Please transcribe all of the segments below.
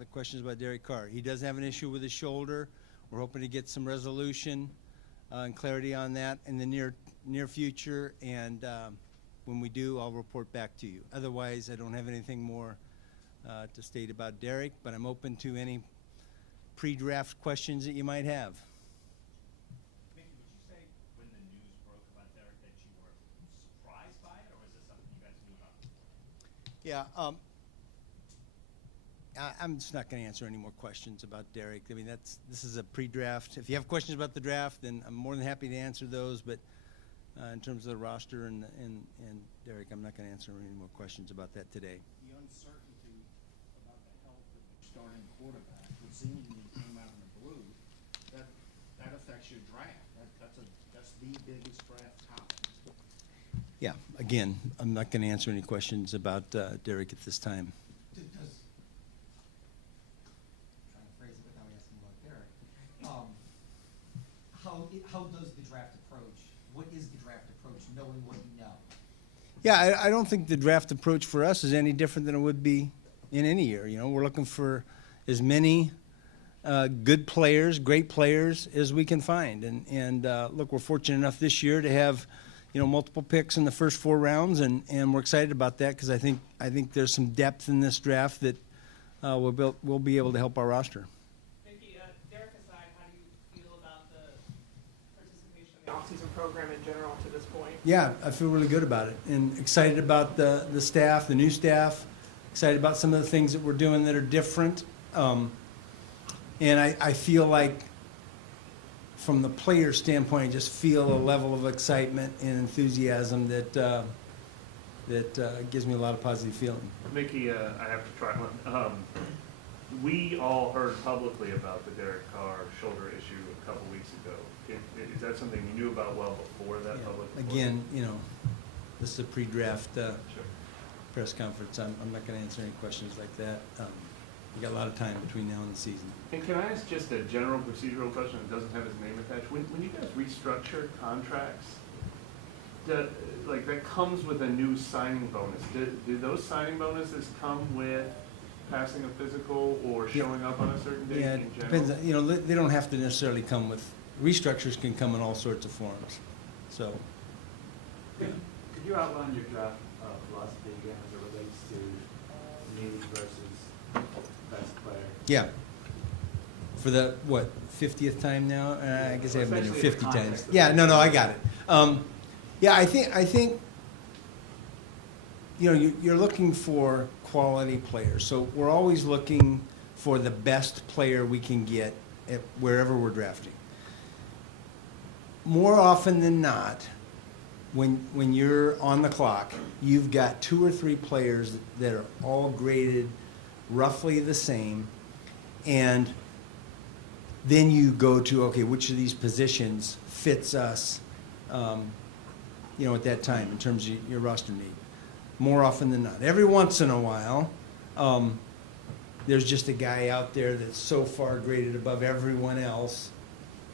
the questions about Derek Carr. He does have an issue with his shoulder. We're hoping to get some resolution and clarity on that in the near future, and when we do, I'll report back to you. Otherwise, I don't have anything more to state about Derek, but I'm open to any pre-draft questions that you might have. Mickey, would you say when the news broke about Derek that you were surprised by it, or was this something you guys knew about before? Yeah, I'm just not going to answer any more questions about Derek. I mean, this is a pre-draft. If you have questions about the draft, then I'm more than happy to answer those. But in terms of the roster and Derek, I'm not going to answer any more questions about that today. The uncertainty about the health of the starting quarterback, which seemingly came out in the blue, that affects your draft. That's the biggest draft topic. Yeah, again, I'm not going to answer any questions about Derek at this time. Trying to phrase it without asking about Derek. How does the draft approach? What is the draft approach, knowing what you know? Yeah, I don't think the draft approach for us is any different than it would be in any year. You know, we're looking for as many good players, great players as we can find. And look, we're fortunate enough this year to have, you know, multiple picks in the first 4 rounds, and we're excited about that because I think there's some depth in this draft that we'll be able to help our roster. Mickey, Derek aside, how do you feel about the participation in the offseason program in general to this point? Yeah, I feel really good about it and excited about the staff, the new staff, excited about some of the things that we're doing that are different. And I feel like from the player standpoint, I just feel a level of excitement and enthusiasm that gives me a lot of positive feeling. Mickey, I have to try one. We all heard publicly about the Derek Carr shoulder issue a couple weeks ago. Is that something you knew about well before that public report? Again, you know, this is a pre-draft Sure. press conference. I'm not going to answer any questions like that. We got a lot of time between now and the season. And can I ask just a general procedural question that doesn't have his name attached? When you guys restructure contracts, that comes with a new signing bonus. Do those signing bonuses come with passing a physical or showing up on a certain date Yeah, in it general? depends. You know, they don't have to necessarily come with restructures. Can come in all sorts of forms. So, Could you outline your draft philosophy again as it relates to needs versus best player? yeah. For the, what, 50th time now? I guess I haven't been here Especially 50 the times. context of Yeah, it. no, I got it. Yeah, I think, you know, you're looking for quality players. So we're always looking for the best player we can get at wherever we're drafting. More often than not, when you're on the clock, you've got 2 or 3 players that are all graded roughly the same, and then you go to, okay, which of these positions fits us, you know, at that time in terms of your roster need. More often than not. Every once in a while, there's just a guy out there that's so far graded above everyone else.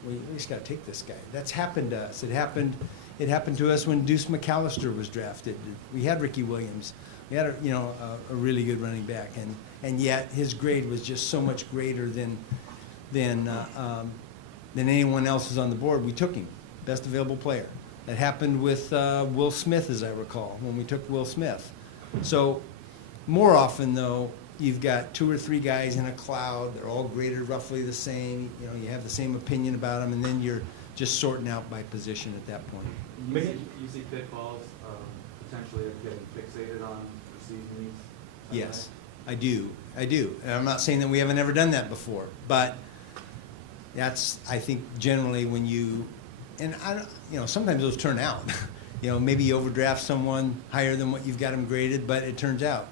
We just got to take this guy. That's happened to us. It happened to us when Deuce McAllister was drafted. We had Ricky Williams. We had a really good running back, and yet his grade was just so much greater than anyone else's on the board. We took him, best available player. That happened with Will Smith, as I recall, when we took Will Smith. So more often, though, you've got 2 or 3 guys in a cloud. They're all graded roughly the same. You know, you have the same opinion about them, and then you're just sorting out by position at that point. You see pitfalls potentially of getting fixated on perceived needs? Yes, I do. And I'm not saying that we haven't ever done that before, but that's, I think, generally when you, and sometimes those turn out. You know, maybe you overdraft someone higher than what you've got them graded, but it turns out.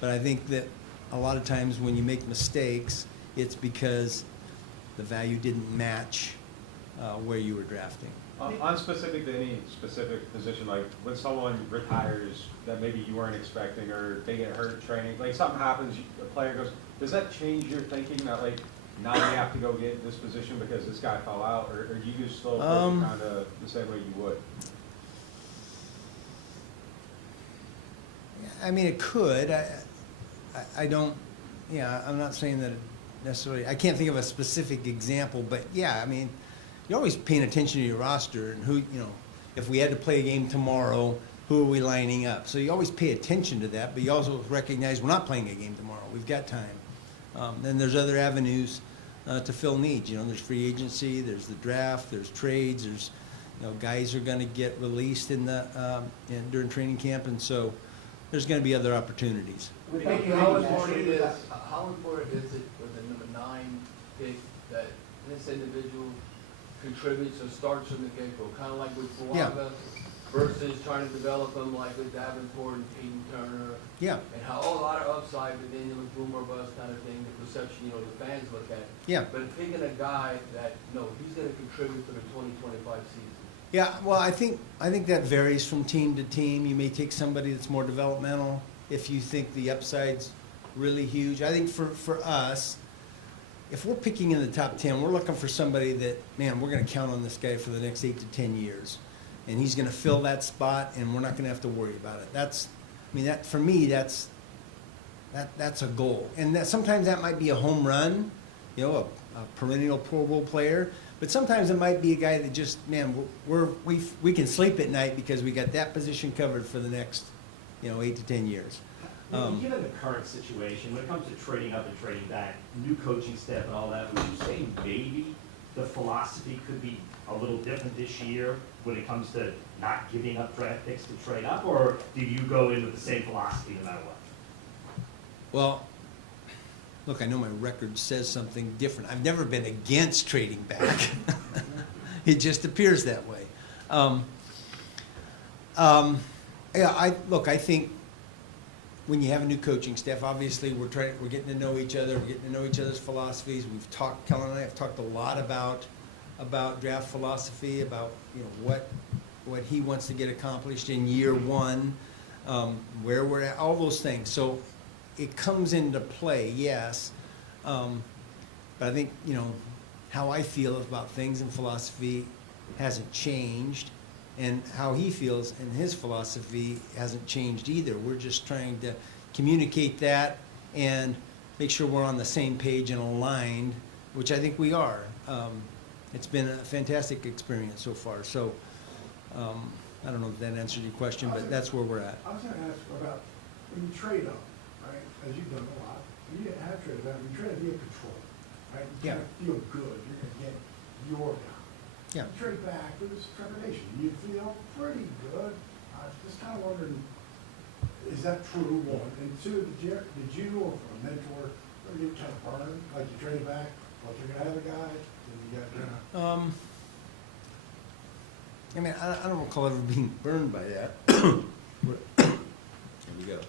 But I think that a lot of times when you make mistakes, it's because the value didn't match where you were drafting. On specific to any specific position, like when someone retires that maybe you weren't expecting, or they get hurt training, like something happens, a player goes, does that change your thinking that like now you have to go get this position because this guy fell out, or do you just still approach it kind of the same way you would? I mean, it could. I don't yeah, I'm not saying that it necessarily, I can't think of a specific example, but yeah, I mean, you're always paying attention to your roster and who, if we had to play a game tomorrow, who are we lining up? So you always pay attention to that, but you also recognize we're not playing a game tomorrow. We've got time. Then there's other avenues to fill needs. There's free agency, there's the draft, there's trades, there's, guys are going to get released during training camp, and so there's going to be other opportunities. How important is it with the number 9 pick that this individual contributes or starts from the get-go, kind of like with Yeah. Fuaga versus trying to develop them like with Davenport and Peyton Turner? Yeah, And how a lot of upside, but then it was boomer bust kind of thing, the perception, the fans look at. yeah. But picking a guy that, he's going to contribute to the 2025 season. Yeah, well, I think that varies from team to team. You may take somebody that's more developmental if you think the upside's really huge. I think for us, if we're picking in the top 10, we're looking for somebody that, man, we're going to count on this guy for the next 8 to 10 years. And he's going to fill that spot, and we're not going to have to worry about it. For me, that's a goal. And sometimes that might be a home run, a perennial Pro Bowl player. But sometimes it might be a guy that just, man, we can sleep at night because we got that position covered for the next, 8 to 10 years. Given the current situation, when it comes to trading up and trading back, new coaching staff and all that, would you say maybe the philosophy could be a little different this year when it comes to not giving up draft picks to trade up, or do you go in with the same philosophy no matter what? Well, look, I know my record says something different. I've never been against trading back. It just appears that way. I think when you have a new coaching staff, obviously we're getting to know each other. We're getting to know each other's philosophies. Kellen and I have talked a lot about draft philosophy, about what he wants to get accomplished in year one, where we're at, all those things. So it comes into play, yes. But I think, how I feel about things and philosophy hasn't changed, and how he feels and his philosophy hasn't changed either. We're just trying to communicate that and make sure we're on the same page and aligned, which I think we are. It's been a fantastic experience so far. So I don't know if that answered your question, but that's where we're at. I was going to ask about when you trade up, right, as you've done a lot, when you have traded up, you trade up, you have control, right? You kind of feel good. You're going to get your guy. Yeah. You trade back, there was trepidation. You feel pretty good. I was just kind of wondering, is that true, one? And two, did you or a mentor ever get kind of burned? Like you traded back, like you're going to have a guy, and you got kind of... I don't recall ever being burned by that. There we go.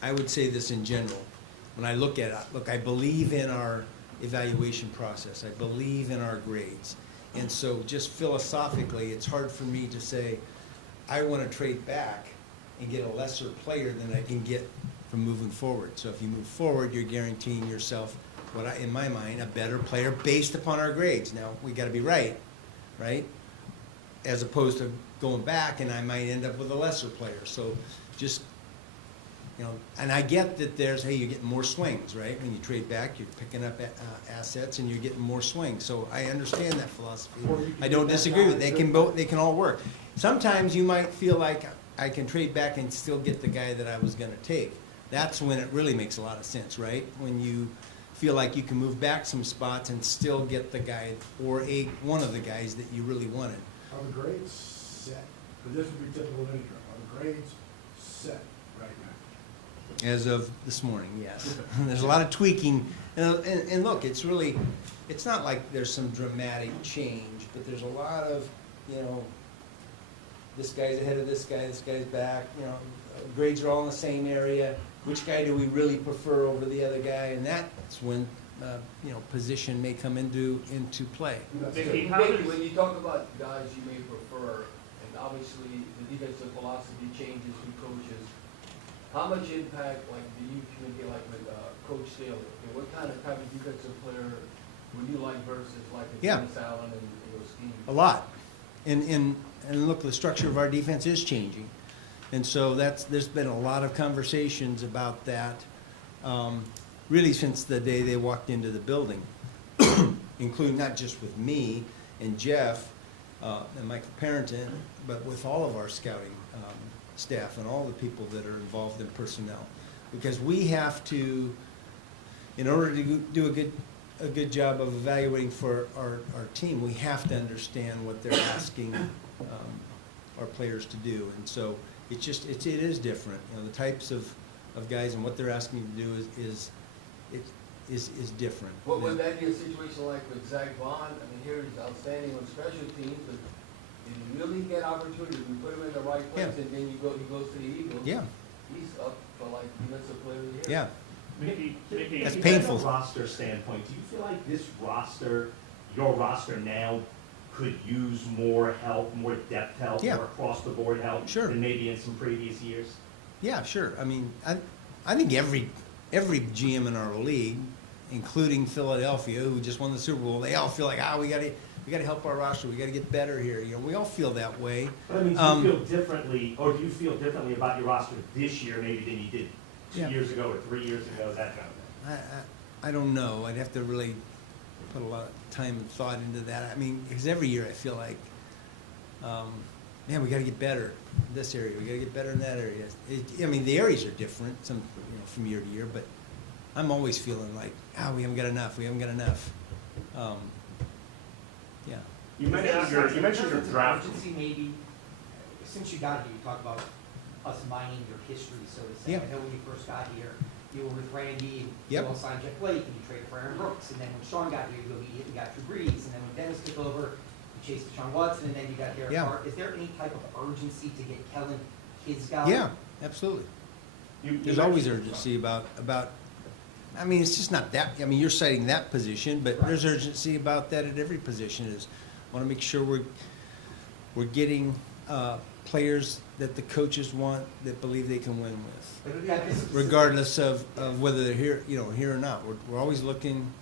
I would say this in general. When I look at it, I believe in our evaluation process. I believe in our grades. And so just philosophically, it's hard for me to say, I want to trade back and get a lesser player than I can get from moving forward. So if you move forward, you're guaranteeing yourself, in my mind, a better player based upon our grades. Now, we got to be right? As opposed to going back, and I might end up with a lesser player. So just, and I get that you're getting more swings, right? When you trade back, you're picking up assets and you're getting more swings. So I understand that philosophy. I don't disagree with it. They can all work. Sometimes you might feel like I can trade back and still get the guy that I was going to take. That's when it really makes a lot of sense, right? When you feel like you can move back some spots and still get the guy or one of the guys that you really wanted. Are the grades set? But this would be typical of any draft. Are the grades set right now? As of this morning, yes. There's a lot of tweaking. And look, it's not like there's some dramatic change, but there's a lot of, this guy's ahead of this guy's back, grades are all in the same area. Which guy do we really prefer over the other guy? And that's when, position may come into play. Maybe when you talk about guys you may prefer, and obviously the defensive philosophy changes with coaches, how much impact do you communicate with Coach Staley? Okay, what kind of type of defensive player would you like versus Dennis Allen and your scheme? A lot. And look, the structure of our defense is changing. And so there's been a lot of conversations about that, really since the day they walked into the building, including not just with me and Jeff and Michael Parrington, but with all of our scouting staff and all the people that are involved in personnel. Because we have to, in order to do a good job of evaluating for our team, we have to understand what they're asking our players to do. And so it is different. You know, the types of guys and what they're asking to do is different. Well, would that be a situation like with Zach Vaughn? I mean, here he's outstanding on special teams, but did he really get opportunity? We put him in the right place, Yeah. and then he goes to the Eagles. Yeah, He's up for like defensive player of the year. yeah. Mickey, That's from painful. a roster standpoint, do you feel like this roster, your roster now, could use more help, more depth help, Yeah. more across-the-board help Sure. than maybe in some previous years? Yeah, sure. I mean, I think every GM in our league, including Philadelphia, who just won the Super Bowl, they all feel like, we gotta help our roster. We gotta get better here. You know, we all feel that way. But I mean, do you feel differently, or do you feel differently about your roster this year maybe than you did 2 Yeah. years ago or 3 years ago, that kind of thing? I don't know. I'd have to really put a lot of time and thought into that. I mean, because every year I feel like, man, we got to get better in this area. We got to get better in that area. I mean, the areas are different from year to year, but I'm always feeling like, we haven't got enough. We haven't got enough. Yeah. You mentioned your draft. Urgency maybe, since you got here, you talked about us mining your history, so to say. Yeah. I know when you first got here, you were with Randy, and Yep. you all signed Jeff Blake, and you traded for Aaron Brooks, and then when Sean got here, you got Drew Brees, and then when Dennis took over, you chased Sean Watson, and then you got Derek Yeah. Carr. Is there any type of urgency to get Kellen his guy? Yeah, absolutely. There's always urgency about, I mean, it's just not that, I mean, you're citing that position, but Right. there's urgency about that at every position. Is want to make sure we're getting players that the coaches want, that believe they can win with, But that is- regardless of whether they're here or not. We're always looking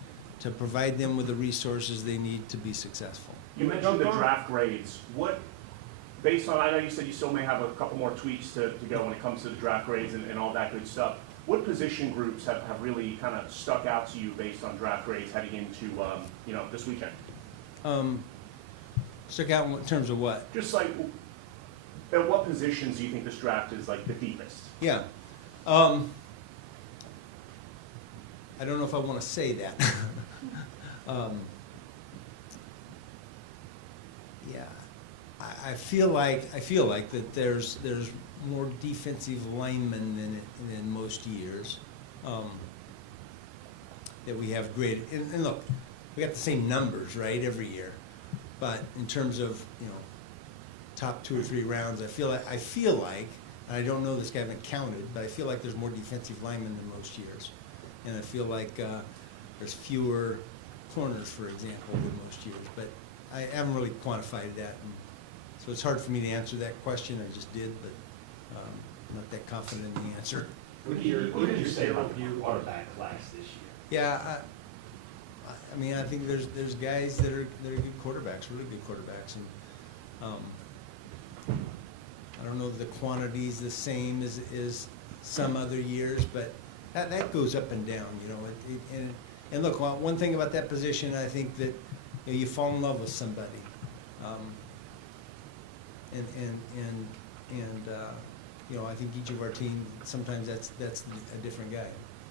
to provide them with the resources they need to be successful. You mentioned the draft grades. Based on, I know you said you still may have a couple more tweaks to go when it comes to the draft grades and all that good stuff. What position groups have really kind of stuck out to you based on draft grades heading into, this weekend? Stuck out in terms of what? Just like, at what positions do you think this draft is like the deepest? Yeah. I don't know if I want to say that. Yeah. I feel like that there's more defensive linemen than most years. That we have graded. And look, we got the same numbers, right, every year. But in terms of, top 2 or 3 rounds, I feel like, and I don't know this guy, I haven't counted, but I feel like there's more defensive linemen than most years. And I feel like there's fewer corners, for example, than most years. But I haven't really quantified that. And so it's hard for me to answer that question. I just did, but I'm not that confident in the answer. What did you say about your quarterback class this year? Yeah, I mean, I think there's guys that are good quarterbacks, really good quarterbacks, and I don't know if the quantity's the same as some other years, but that goes up and down, and look, one thing about that position, I think that you fall in love with somebody, I think each of our team, sometimes that's a different guy.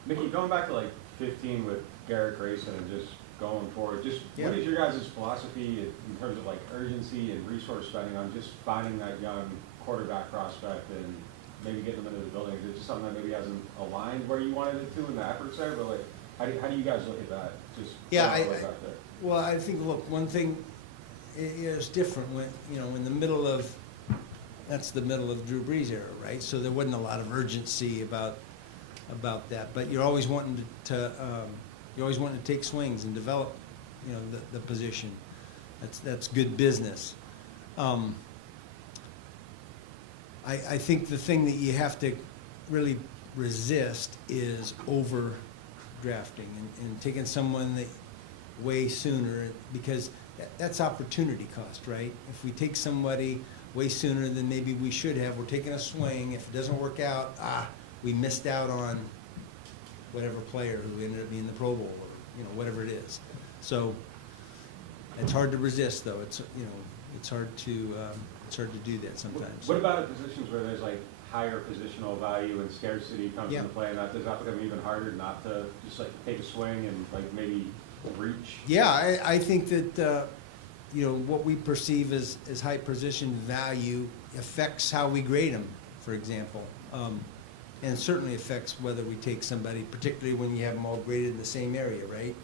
Mickey, going back to like 15 with Garrett Grayson and just going forward, what is your guys' philosophy in terms of like urgency and resource spending on just finding that young quarterback prospect and maybe getting them into the building? Is it just something that maybe hasn't aligned where you wanted it to in the efforts there? But like, how do you guys look at that? Just well, I think, look, one thing is different when, in the middle of, that's the middle of Drew Brees' era, right? So there wasn't a lot of urgency about that, but you're always wanting to take swings and develop, the position. That's good business. I think the thing that you have to really resist is over drafting and taking someone that way sooner, because that's opportunity cost, right? If we take somebody way sooner than maybe we should have. We're taking a swing. If it doesn't work out, we missed out on whatever player who ended up being the Pro Bowl or, whatever it is. So it's hard to resist, though. It's hard to do that sometimes. What about at positions where there's like higher positional value and scarcity comes into play, and does that become even harder not to just like take a swing and like maybe reach? Yeah, I think that, what we perceive as high position value affects how we grade them, for example. And certainly affects whether we take somebody, particularly when you have them all graded in the same area, right?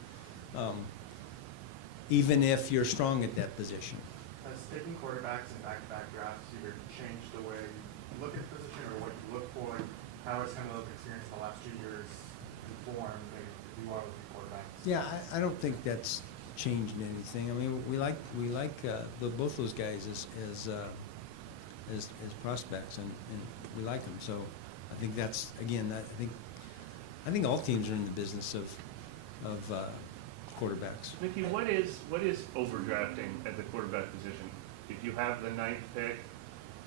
Even if you're strong at that position. Has taking quarterbacks in back-to-back drafts either changed the way you look at the position or what you look for? How has kind of those experience the last 2 years informed maybe if you are looking at quarterbacks? Yeah, I don't think that's changed anything. I mean, we like both those guys as prospects, and we like them. So I think that's, again, I think all teams are in the business of quarterbacks. Mickey, what is overdrafting at the quarterback position? If you have the 9th pick,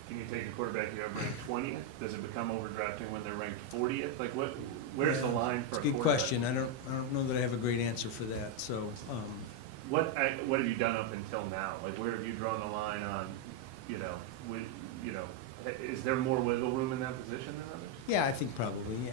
can you take a quarterback you have ranked 20th? Does it become overdrafting when they're ranked 40th? Like where's the line for a quarterback? It's a good question. I don't know that I have a great answer for that. So what have you done up until now? Like where have you drawn the line on, is there more wiggle room in that position than others? yeah, I think probably, yeah.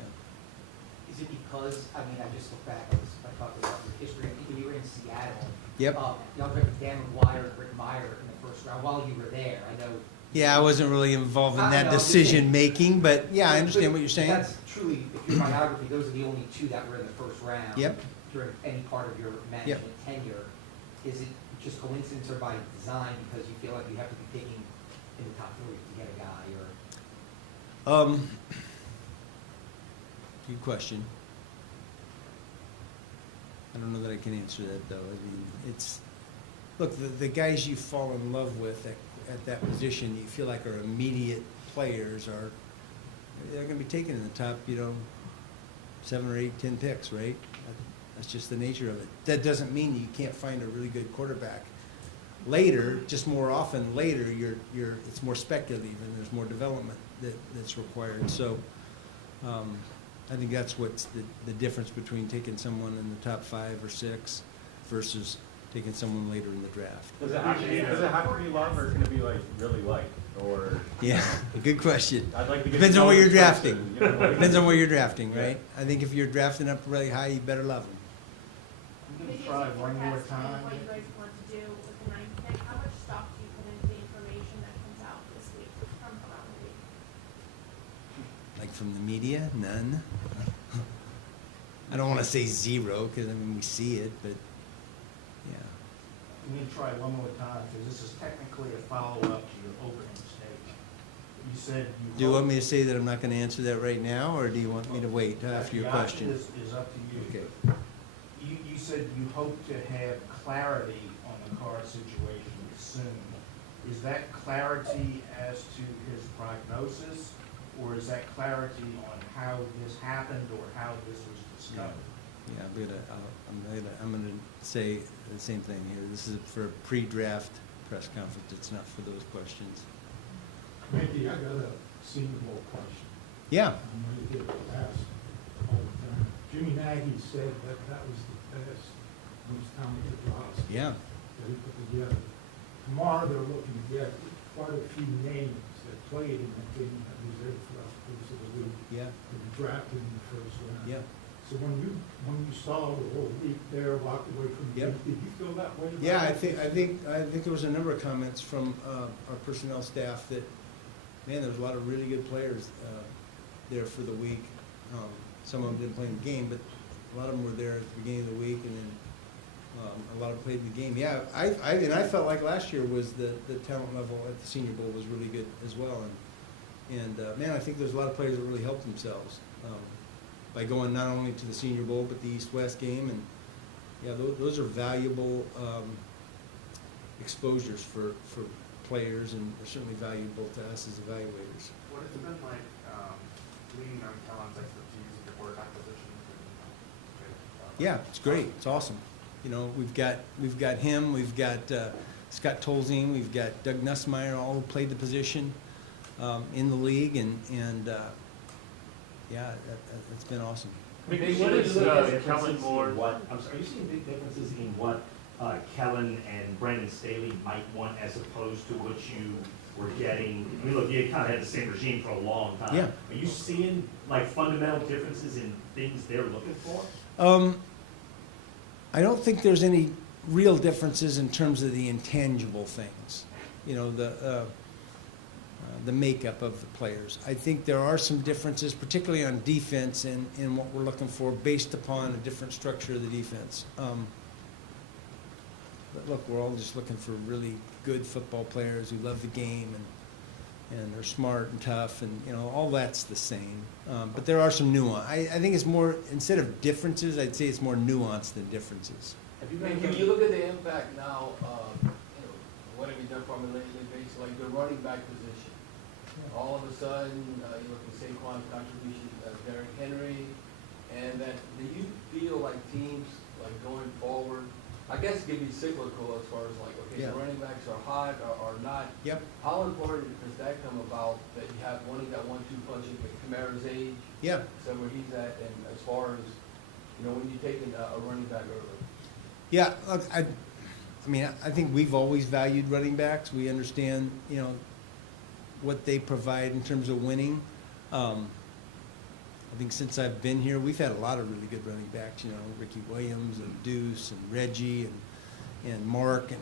Is it because, I mean, I just look back, I talked about the history, when you were in Seattle. Yep. Y'all drafted Dan McGuire and Rick Meyer in the first round while you were there. I know. Yeah, I wasn't really involved in I that know, decision making, but yeah, I understand what you're saying. That's truly, if your biography, those are the only 2 that were in the first round. Yep. During any part of your management tenure. Is it just coincidence or by design because you feel like you have to be picking in the top 3 to get a guy, or? Good question. I don't know that I can answer that, though. I mean, look, the guys you fall in love with at that position, you feel like are immediate players, they're going to be taken in the top, 7 or 8, 10 picks, right? That's just the nature of it. That doesn't mean you can't find a really good quarterback later. Just more often later, it's more speculative and there's more development that's required. So I think that's what's the difference between taking someone in the top 5 or 6 versus taking someone later in the draft. Does it have to be love, or can it be like really liked? Or yeah, good question. I'd like to get Depends on where you're drafting. Depends on where you're drafting, Yeah. right? I think if you're drafting up really high, you better love them. I'm gonna try one more time. What you guys want to do with the 9th pick, how much stock do you put into the information that comes out this week from around the league? Like from the media, none. I don't want to say 0 because we see it, but yeah. I'm gonna try one more time, because this is technically a follow-up to your opening statement. You said you. Do you want me to say that I'm not going to answer that right now, or do you want me to wait after your question? The option is up to you. Okay. You said you hope to have clarity on the Carr situation soon. Is that clarity as to his prognosis, or is that clarity on how this happened or how this was discovered? Yeah, I'm gonna say the same thing here. This is for a pre-draft press conference. It's not for those questions. Mickey, I got a Senior Bowl question. Yeah. I know you get asked all the time. Jimmy Nagy said that was the best, most talented roster Yeah. that he put together. Tomorrow they're looking to get quite a few names that played in the game that was there throughout the course of the league. Yeah. That were drafted in the first round. Yeah. So when you saw the whole week there, walked away from the Yep. game, did you feel that way? about Yeah, I it? think there was a number of comments from our personnel staff that, man, there's a lot of really good players there for the week. Some of them didn't play in the game, but a lot of them were there at the beginning of the week, and then a lot of them played in the game. Yeah, I felt like last year was the talent level at the Senior Bowl was really good as well, and man, I think there's a lot of players that really helped themselves by going not only to the Senior Bowl but the East-West game, and yeah, those are valuable exposures for players, and they're certainly valuable to us as evaluators. What has it been like leaning on Kellen's expertise in the quarterback position? Yeah, it's great. It's awesome. We've got him. We've got Scott Tolzien, we've got Doug Nussmeier, all who played the position in the league, and yeah, that's been awesome. Mickey, What what is is Kellen differences Moore? in what, I'm sorry, are you seeing big differences in what Kellen and Brandon Staley might want as opposed to what you were getting? I mean, look, you kind of had the same regime for a long time. Yeah. Are you seeing like fundamental differences in things they're looking for? I don't think there's any real differences in terms of the intangible things, you know, the makeup of the players. I think there are some differences, particularly on defense, in what we're looking for based upon a different structure of the defense. But look, we're all just looking for really good football players who love the game and they're smart and tough, and you know, all that's the same. But there are some nuance. I think it's more, instead of differences, I'd say it's more nuance than differences. If you look at the impact now, what have you done from a lately basis, like the running back position? All of a sudden, you look at Saquon's contribution, Derrick Henry, and that, do you feel like teams, like going forward, I guess it can be cyclical as far as like, okay, Yeah. the running backs are hot or not. Yep. How important does that come about, that you have one of that 1-2 punches with Kamara's age? Yeah. So where he's at, and as far as, you know, when you're taking a running back early? Yeah, look, I mean, I think we've always valued running backs. We understand, you know, what they provide in terms of winning. I think since I've been here, we've had a lot of really good running backs, you know, Ricky Williams and Deuce and Reggie and Mark and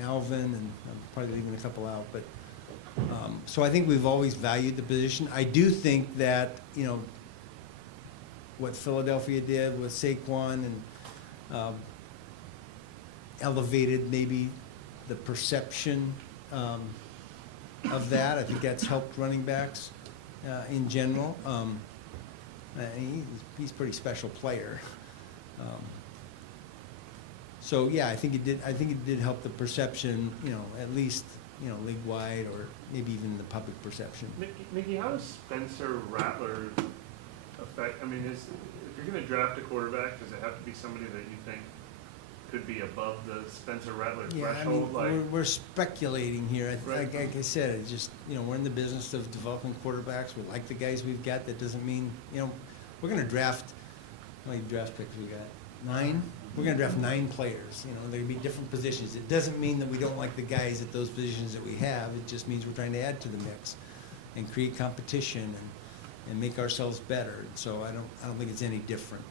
Alvin, and I'm probably leaving a couple out, but so I think we've always valued the position. I do think that, you know, what Philadelphia did with Saquon and elevated maybe the perception of that. I think that's helped running backs in general. He's a pretty special player. So yeah, I think it did. I think it did help the perception, you know, at least, you know, league wide, or maybe even the public perception. Mickey, how does Spencer Rattler affect? I mean, if you're going to draft a quarterback, does it have to be somebody that you think could be above the Spencer Rattler Yeah, threshold? I mean, we're speculating here. Right. Like I said, it's just, you know, we're in the business of developing quarterbacks. We like the guys we've got. That doesn't mean, you know, we're going to draft. How many draft picks we got? 9. We're going to draft 9 players. You know, there can be different positions. It doesn't mean that we don't like the guys at those positions that we have. It just means we're trying to add to the mix and create competition and make ourselves better. So I don't think it's any different.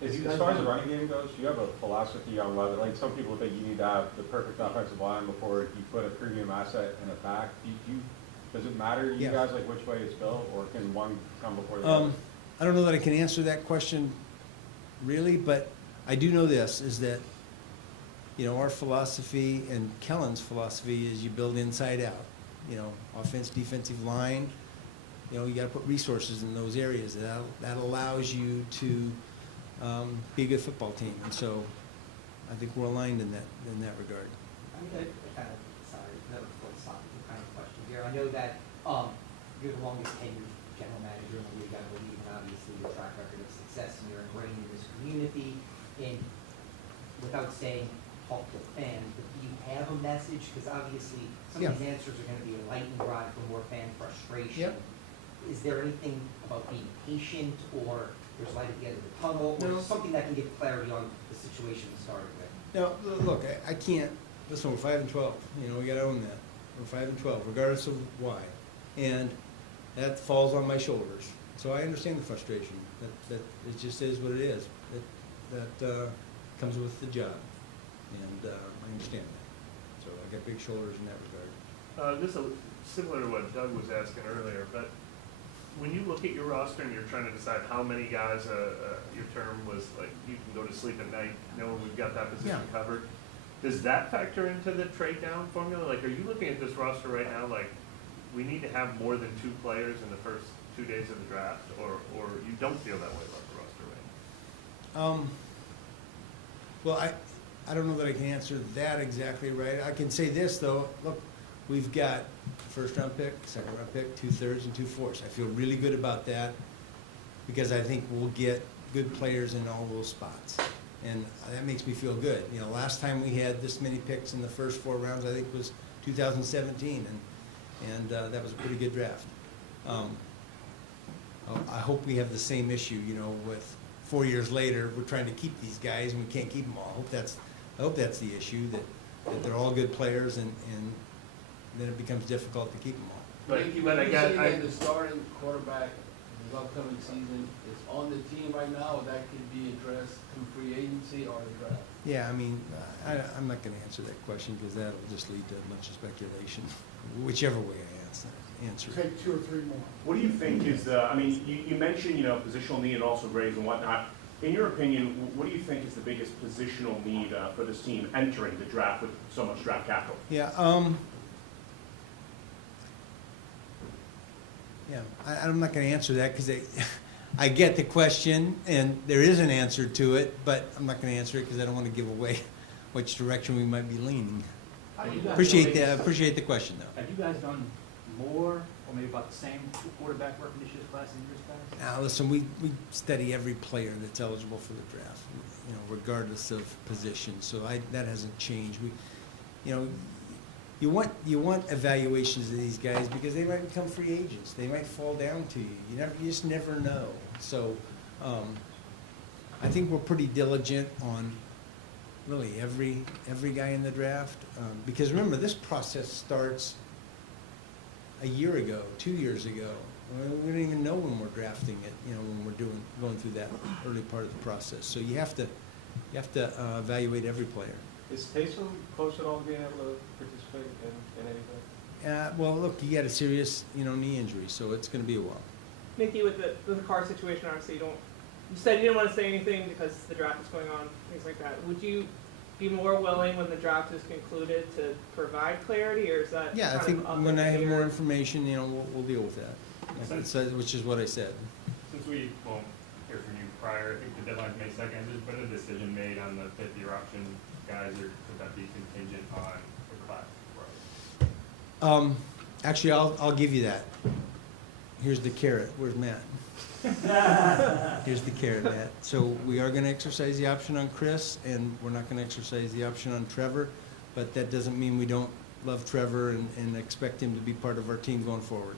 As far as the running game goes, do you have a philosophy on whether, like some people think you need to have the perfect offensive line before you put a premium asset in attack? Does it matter to you guys like which way it's built, or can one come before the other? I don't know that I can answer that question really, but I do know this, is that, you know, our philosophy and Kellen's philosophy is you build inside out. You know, offense, defensive line, you know, you got to put resources in those areas. That allows you to be a good football team, and so I think we're aligned in that regard. I mean, I kind of, sorry, another philosophical kind of question here. I know that you're the longest tenured general manager in the league, I believe, and obviously your track record of success, and you're ingrained in this community. And without saying talk to fans, but do you have a message? Because obviously some of these answers are going to be a lightning rod for more fan frustration. Yep. Is there anything about being patient, or there's light at the end of the tunnel, or No. something that can give clarity on the situation we started with? Now, look, I can't, listen, we're 5-12, you know, we gotta own that. We're 5-12, regardless of why. And that falls on my shoulders. So I understand the frustration, that it just is what it is. That comes with the job, and I understand that. So I got big shoulders in that regard. This is similar to what Doug was asking earlier, but when you look at your roster and you're trying to decide how many guys, your term was like, you can go to sleep at night knowing we've got that position covered, does that factor into the trade down formula? Like, are you looking at this roster right now like, we need to have more than 2 players in the first 2 days of the draft, or you don't feel that way about the roster right now? Well, I don't know that I can answer that exactly right. I can say this, though. Look, we've got first-round pick, second-round pick, 2/3 and 2/4. I feel really good about that because I think we'll get good players in all those spots. And that makes me feel good. You know, last time we had this many picks in the first 4 rounds, I think was 2017, and that was a pretty good draft. I hope we have the same issue, you know, with 4 years later, we're trying to keep these guys and we can't keep them all. I hope that's the issue, that they're all good players and then it becomes difficult to keep them all. But Thank you. but When I you got, say I, that the starting quarterback in the upcoming season is on the team right now, that could be addressed through free agency or the draft? Yeah, I mean, I'm not going to answer that question because that'll just lead to a bunch of speculation, whichever way I answer it. Take 2 or 3 more. What do you think is the, I mean, you mentioned, you know, positional need and also grades and whatnot. In your opinion, what do you think is the biggest positional need for this team entering the draft with so much draft capital? Yeah, yeah, I'm not going to answer that because I get the question and there is an answer to it, but I'm not going to answer it because I don't want to give away which direction we might be leaning. Appreciate the question though. Have you guys done more or maybe about the same quarterback work in this year's class in years past? Now, listen, we study every player that's eligible for the draft, you know, regardless of position. So that hasn't changed. You know, you want evaluations of these guys because they might become free agents. They might fall down to you. You just never know. So I think we're pretty diligent on really every guy in the draft because remember, this process starts a year ago, 2 years ago. We don't even know when we're drafting it, you know, when we're going through that early part of the process. So you have to evaluate every player. Is Taysom close at all to being able to participate in anything? Well, look, he had a serious, you know, knee injury, so it's going to be a while. Mickey, with the car situation, obviously you said you didn't want to say anything because the draft is going on, things like that. Would you be more willing when the draft is concluded to provide clarity, or is that Yeah, I kind think of up when in I the have more air? information, you know, we'll deal with that. Which is what I said. Since we won't hear from you prior, I think the deadline's May 2nd, has there been a decision made on the 5th-year option guys, or could that be contingent on the class growth? Actually, I'll give you that. Here's the carrot. Where's Matt? Here's the carrot, Matt. So we are going to exercise the option on Chris, and we're not going to exercise the option on Trevor, but that doesn't mean we don't love Trevor and expect him to be part of our team going forward.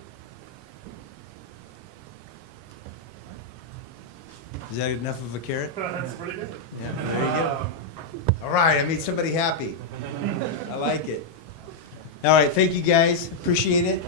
Is that enough of a carrot? That's pretty good. Yeah, there you go. All right, I made somebody happy. I like it. All right, thank you guys. Appreciate it.